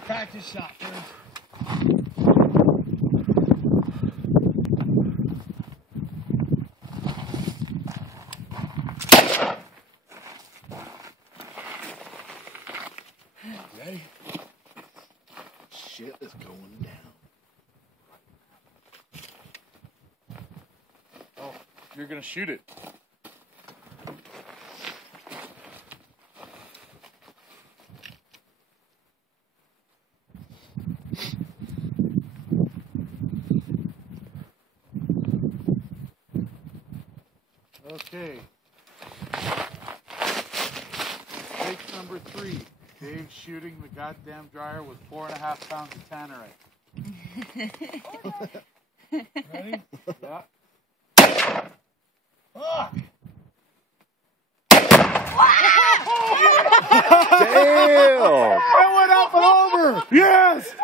Practice shot first. Ready? Shit is going down. Oh, you're gonna shoot it. Okay. Take number 3. Dave's shooting the goddamn dryer with 4.5 pounds of Tannerite. Ready? Yeah. Fuck! Damn! I went up and over! Yes!